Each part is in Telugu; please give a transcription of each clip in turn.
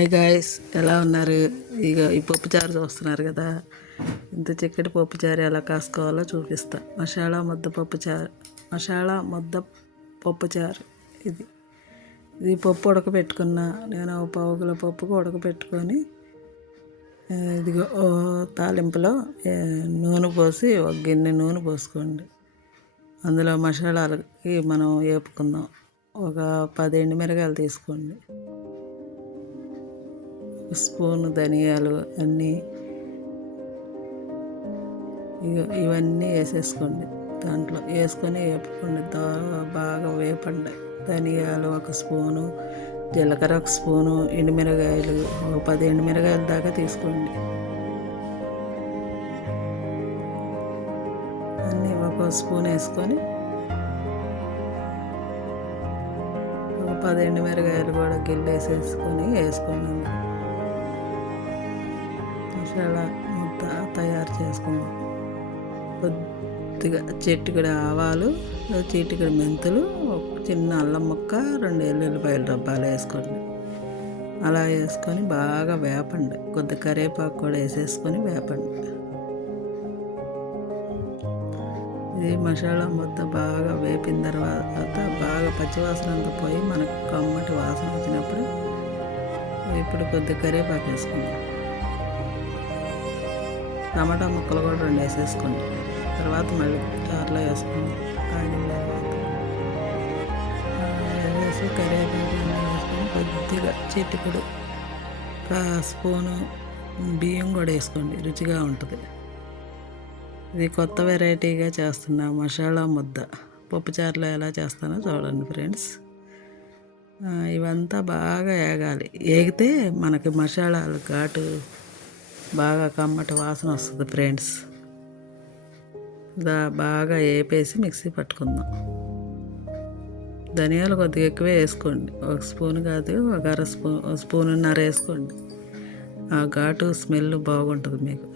హాయ్ గాయస్ ఎలా ఉన్నారు? ఇక ఈ పప్పుచారు చూస్తున్నారు కదా? ఇంత చిక్కటి పప్పుచారు ఎలా కాసుకోవాలో చూపిస్తా. మసాలా ముద్ద పప్పుచారు మసాలా ముద్ద పప్పుచారు ఇది. ఇది పప్పు ఉడకబెట్టుకున్నా. నేను పావు కిలో పప్పుకు ఉడకబెట్టుకొని ఇదిగో ఓ తాలింపులో నూనె పోసి ఒక గిన్నె నూనె పోసుకోండి. అందులో మసాలాలకి మనం వేపుకుందాం ఒక పది ఎండుమిరగాయలు తీసుకోండి. స్పూను ధనియాలు అన్నీ ఇగ ఇవన్నీ వేసేసుకోండి. దాంట్లో వేసుకొని వేపుకోండి. బాగా వేపండి. ధనియాలు ఒక స్పూను జీలకర్ర ఒక స్పూను ఎండుమిరగాయలు ఒక పది ఎండుమిరగాయల దాకా తీసుకోండి. అన్నీ ఒక స్పూన్ వేసుకొని ఒక పది ఎండుమిరగాయలు కూడా గిల్లేసేసుకొని వేసుకున్నాను మసాలా ముద్ద తయారు చేసుకుందాం. కొద్దిగా చిటికడ ఆవాలు చిటికడ మెంతులు ఒక చిన్న అల్లం ముక్క రెండు ఎల్లుల్లిపాయల డబ్బాలు వేసుకోండి. అలా వేసుకొని బాగా వేపండి. కొద్ది కరివేపాకు కూడా వేసేసుకొని వేపండి. ఇది మసాలా ముద్ద బాగా వేపిన తర్వాత బాగా పచ్చివాసన అంతా పోయి మనకు కమ్మటి వాసన వచ్చినప్పుడు ఇప్పుడు కొద్ది కరివేపాకు వేసుకుందాం. టమాటా ముక్కలు కూడా రెండు వేసేసుకోండి. తర్వాత మళ్ళీ చారులో వేసుకోండి తాగిన తర్వాత వేసి కరివేపాకు వేసుకొని కొద్దిగా చిటికుడు ఒక స్పూను బియ్యం కూడా వేసుకోండి. రుచిగా ఉంటుంది. ఇది కొత్త వెరైటీగా చేస్తున్నా మసాలా ముద్ద. పప్పుచారులో ఎలా చేస్తానో చూడండి ఫ్రెండ్స్. ఇవంతా బాగా ఏగాలి. ఏగితే మనకి మసాలాలు ఘాటు బాగా కమ్మటి వాసన వస్తుంది ఫ్రెండ్స్. దా బాగా వేపేసి మిక్సీ పట్టుకుందాం. ధనియాలు కొద్దిగా ఎక్కువే వేసుకోండి. ఒక స్పూన్ కాదు ఒక అర స్పూన్ ఒక ఉన్నర వేసుకోండి. ఆ ఘాటు స్మెల్ బాగుంటుంది మీకు.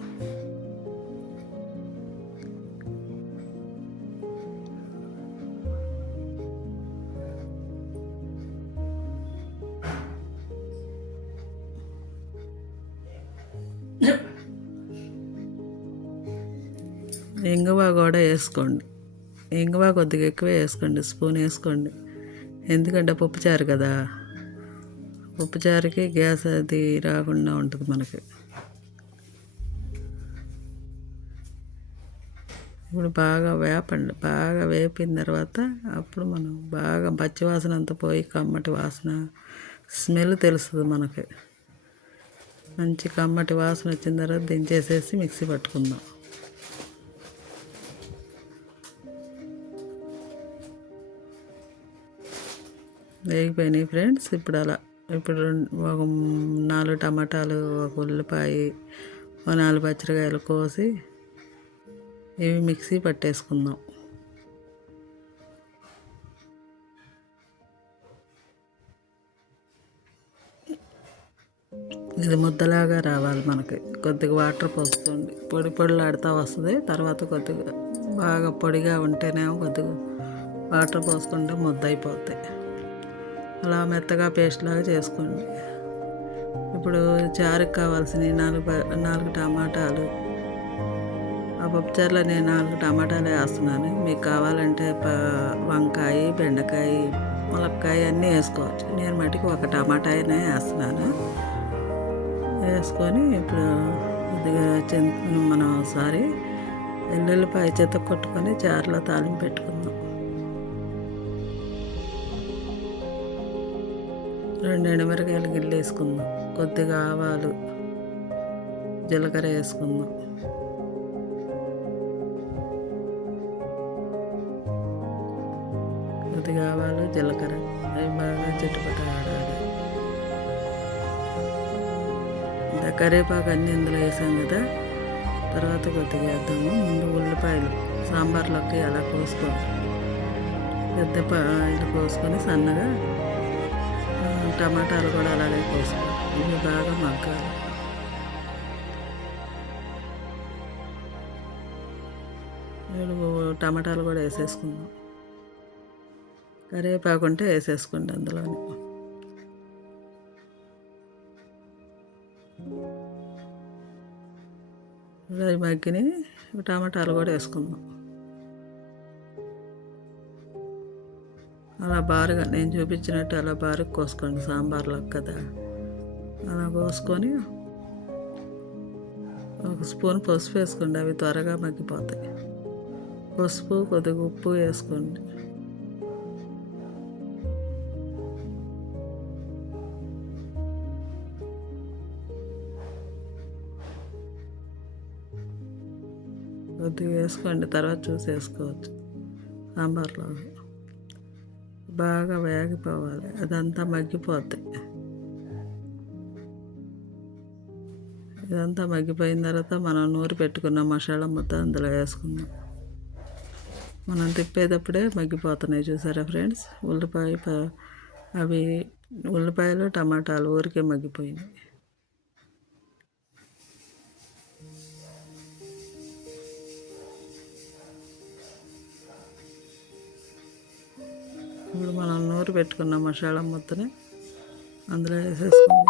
ఇంగువ కూడా వేసుకోండి. ఇంగువ కొద్దిగా ఎక్కువ వేసుకోండి స్పూన్ వేసుకోండి. ఎందుకంటే పప్పుచారు కదా. పప్పుచారుకి గ్యాస్ అది రాకుండా ఉంటుంది మనకి. ఇప్పుడు బాగా వేపండి. బాగా వేపిన తర్వాత అప్పుడు మనం బాగా పచ్చి వాసన అంతా పోయి కమ్మటి వాసన స్మెల్ తెలుస్తుంది మనకి. మంచి కమ్మటి వాసన వచ్చిన తర్వాత దించేసేసి మిక్సీ పట్టుకుందాం. వేగిపోయినాయి ఫ్రెండ్స్ ఇప్పుడు అలా. ఇప్పుడు ఒక నాలుగు టమాటాలు ఒక ఉల్లిపాయ ఒక నాలుగు పచ్చిరకాయలు కోసి ఇవి మిక్సీ పట్టేసుకుందాం. ఇది ముద్దలాగా రావాలి మనకి. కొద్దిగా వాటర్ పోస్తుంది. పొడి పొడిలాడుతూ వస్తుంది. తర్వాత కొద్దిగా బాగా పొడిగా ఉంటేనేమో కొద్దిగా వాటర్ పోసుకుంటే ముద్ద అయిపోతాయి అలా మెత్తగా పేస్ట్ లాగా చేసుకోండి. ఇప్పుడు చారుకు కావాల్సిన నాలుగు నాలుగు టమాటాలు. ఆ పప్పుచారులో నేను నాలుగు టమాటాలు వేస్తున్నాను. మీకు కావాలంటే ప వంకాయ బెండకాయ ములక్కాయ అన్నీ వేసుకోవచ్చు. నేను మటుకు ఒక టమాటానే వేస్తున్నాను. వేసుకొని ఇప్పుడు కొద్దిగా చింత మనం ఒకసారి ఎల్లుల్లిపాయ చేత కొట్టుకొని చారులో తాలింపు పెట్టుకుందాం. రెండు ఎండుమిరకాయలు గిల్లు వేసుకుందాం కొద్దిగా ఆవాలు జీలకర్ర వేసుకుందాం. కొద్దిగా ఆవాలు జీలకర్ర అవి బాగా చిట్టుపట్ట ఇంకా కరివేపాకు అన్నీ ఇందులో వేసాం కదా తర్వాత కొద్దిగా వేద్దాము. ముందు ఉల్లిపాయలు సాంబార్లోకి అలా కోసుకోవాలి. పెద్ద పాయలు కోసుకొని సన్నగా టమాటాలు కూడా అలాగే కోసుకోవాలి. ఇవి బాగా మగ్గాలి. టమాటాలు కూడా వేసేసుకుందాం. కరివేపాకు ఉంటే వేసేసుకోండి అందులోనే. అవి మగ్గిని టమాటాలు కూడా వేసుకుందాం అలా బారుగా నేను చూపించినట్టు అలా బారుగా కోసుకోండి సాంబార్లో కదా. అలా కోసుకొని ఒక స్పూన్ పసుపు వేసుకోండి అవి త్వరగా మగ్గిపోతాయి. పసుపు కొద్దిగా ఉప్పు వేసుకోండి. కొద్దిగా వేసుకోండి తర్వాత చూసేసుకోవచ్చు సాంబార్లో బాగా వేగిపోవాలి అదంతా మగ్గిపోద్ది ఇదంతా మగ్గిపోయిన తర్వాత మనం నూరి పెట్టుకున్న మసాలా మొత్తం అందులో వేసుకుందాం. మనం తిప్పేటప్పుడే మగ్గిపోతున్నాయి చూసారా ఫ్రెండ్స్? ఉల్లిపాయ ప- అవి ఉల్లిపాయలు టమాటాలు ఊరికే మగ్గిపోయినాయి. ఇప్పుడు మనం నూరు పెట్టుకున్న మసాలా ముద్దని అందులో వేసేసుకుందాం.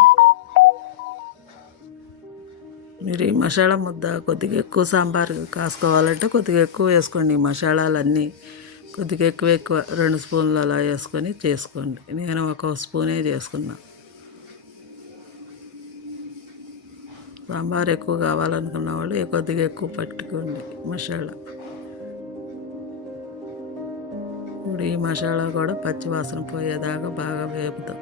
మీరు ఈ మసాలా ముద్ద కొద్దిగా ఎక్కువ సాంబార్ కాసుకోవాలంటే కొద్దిగా ఎక్కువ వేసుకోండి. ఈ మసాలాలన్నీ కొద్దిగా ఎక్కువ ఎక్కువ రెండు స్పూన్లు అలా వేసుకొని చేసుకోండి. నేను ఒక స్పూనే చేసుకున్నా. సాంబార్ ఎక్కువ కావాలనుకున్న వాళ్ళు కొద్దిగా ఎక్కువ పట్టుకోండి మసాలా. ఇప్పుడు ఈ మసాలా కూడా పచ్చివాసన పోయేదాకా బాగా వేపుతాం.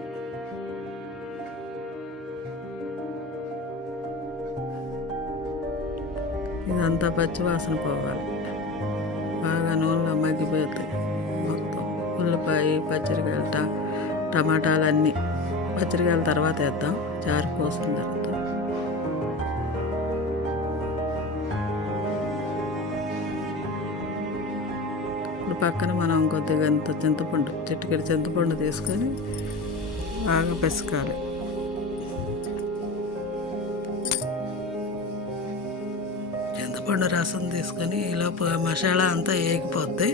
ఇదంతా పచ్చివాసన పోవాలి. బాగా నూనెలో మగ్గిపోతాయి మొత్తం. ఉల్లిపాయ పచ్చరికాయలు ట టమాటాలు అన్నీ. పచ్చరికాయల తర్వాత వేద్దాం. చారు ఇప్పుడు పక్కన మనం కొద్దిగా అంత చింతపండు చిటికెడు చింతపండు తీసుకొని బాగా పెసకాలి. చింతపండు రసం తీసుకొని ఈలోపు మసాలా అంతా వేగిపోద్ది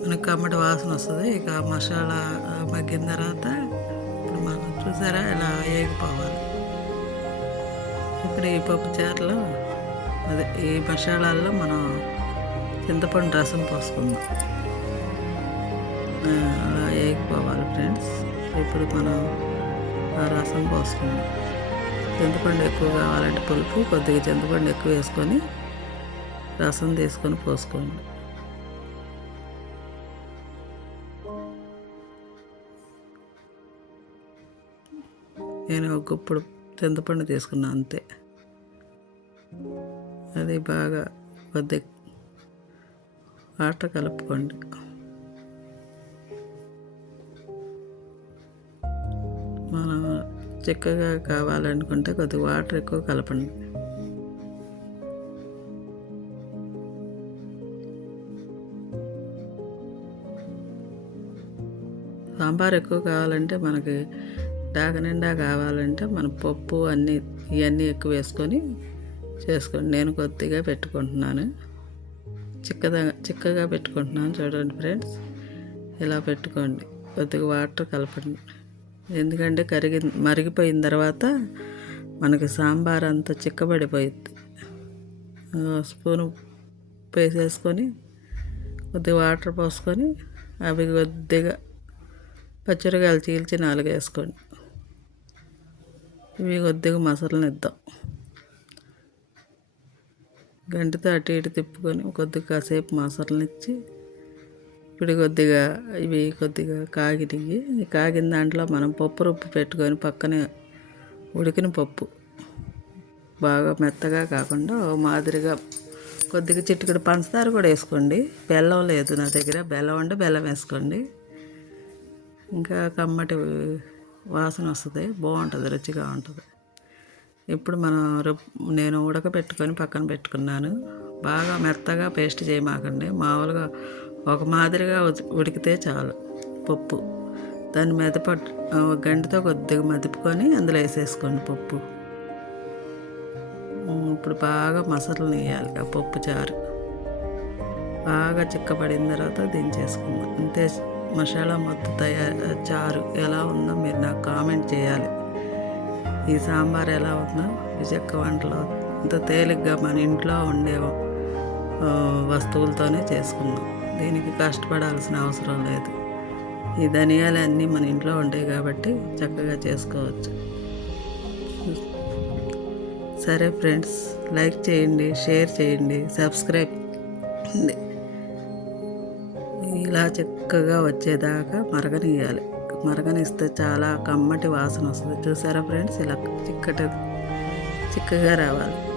మనకి కమ్మటి వాసన వస్తుంది. ఇక ఆ మసాలా మగ్గిన తర్వాత ఇప్పుడు మనం చూసారా ఇలా వేగిపోవాలి ఇప్పుడు ఈ పప్పు చారులో అదే ఈ మసాలాల్లో మనం చింతపండు రసం పోసుకుందాం. అలా వేయకపోవాలి ఫ్రెండ్స్. ఇప్పుడు మనం ఆ రసం పోసుకుందాం. చింతపండు ఎక్కువ కావాలంటే పులుపు కొద్దిగా చింతపండు ఎక్కువ వేసుకొని రసం తీసుకొని పోసుకోండి. నేను ఒక గుప్పుడు చింతపండు తీసుకున్నాను అంతే. అది బాగా కొద్ది వాటర్ కలుపుకోండి. మనం చిక్కగా కావాలనుకుంటే కొద్దిగా వాటర్ ఎక్కువ కలపండి. సాంబార్ ఎక్కువ కావాలంటే మనకి దాక నిండా కావాలంటే మన పప్పు అన్నీ ఇవన్నీ ఎక్కువ వేసుకొని చేసుకోండి. నేను కొద్దిగా పెట్టుకుంటున్నాను. చిక్కగా చిక్కగా పెట్టుకుంటున్నాను చూడండి ఫ్రెండ్స్. ఇలా పెట్టుకోండి. కొద్దిగా వాటర్ కలపండి. ఎందుకంటే కరిగి మరిగిపోయిన తర్వాత మనకి సాంబార్ అంతా చిక్కబడిపోయింది స్పూను వేసేసుకొని కొద్దిగా వాటర్ పోసుకొని అవి కొద్దిగా పచ్చిరకాయలు చీల్చి నాలుగు వేసుకోండి ఇవి కొద్దిగా మసాలానిద్దాం. గంటితో అటు ఇటు తిప్పుకొని కొద్దిగా కాసేపు మసాలానిచ్చి ఇప్పుడు కొద్దిగా ఇవి కొద్దిగా కాగినవి కాగిన దాంట్లో మనం పప్పు రుబ్బు పెట్టుకొని పక్కనే ఉడికిన పప్పు. బాగా మెత్తగా కాకుండా మాదిరిగా కొద్దిగా చిటికెడు పంచదార కూడా వేసుకోండి. బెల్లం లేదు నా దగ్గర. బెల్లం ఉంటే బెల్లం వేసుకోండి. ఇంకా కమ్మటి వాసన వస్తుంది. బాగుంటుంది రుచిగా ఉంటుంది. ఇప్పుడు మనం నేను ఉడకబెట్టుకొని పక్కన పెట్టుకున్నాను. బాగా మెత్తగా పేస్ట్ చేయమాకండి. మామూలుగా ఒక మాదిరిగా ఉడి- ఉడికితే చాలు పప్పు. దాన్ని మెదప గంటతో కొద్దిగా మెదుపుకొని అందులో వేసేసుకోండి పప్పు. ఇప్పుడు బాగా మసాలాలు వేయాలి ఆ పప్పు చారు. బాగా చిక్కబడిన తర్వాత దించేసుకుందాం. అంతే మసాలా మొత్తం తయారు చారు ఎలా ఉందో మీరు నాకు కామెంట్ చేయాలి. ఈ సాంబార్ ఎలా ఉందో విజక్క వంటలో ఇంత తేలిగ్గా మన ఇంట్లో ఉండే వస్తువులతోనే చేసుకున్నాం దీనికి కష్టపడాల్సిన అవసరం లేదు. ఈ ధనియాలు అన్నీ మన ఇంట్లో ఉంటాయి కాబట్టి చక్కగా చేసుకోవచ్చు. సరే ఫ్రెండ్స్ లైక్ చేయండి షేర్ చేయండి సబ్స్క్రైబ్ ఇలా చక్కగా వచ్చేదాకా మరగనియాలి మరగనిస్తే చాలా కమ్మటి వాసన వస్తుంది. చూసారా ఫ్రెండ్స్? ఇలా చిక్కటి చిక్కగా రావాలి.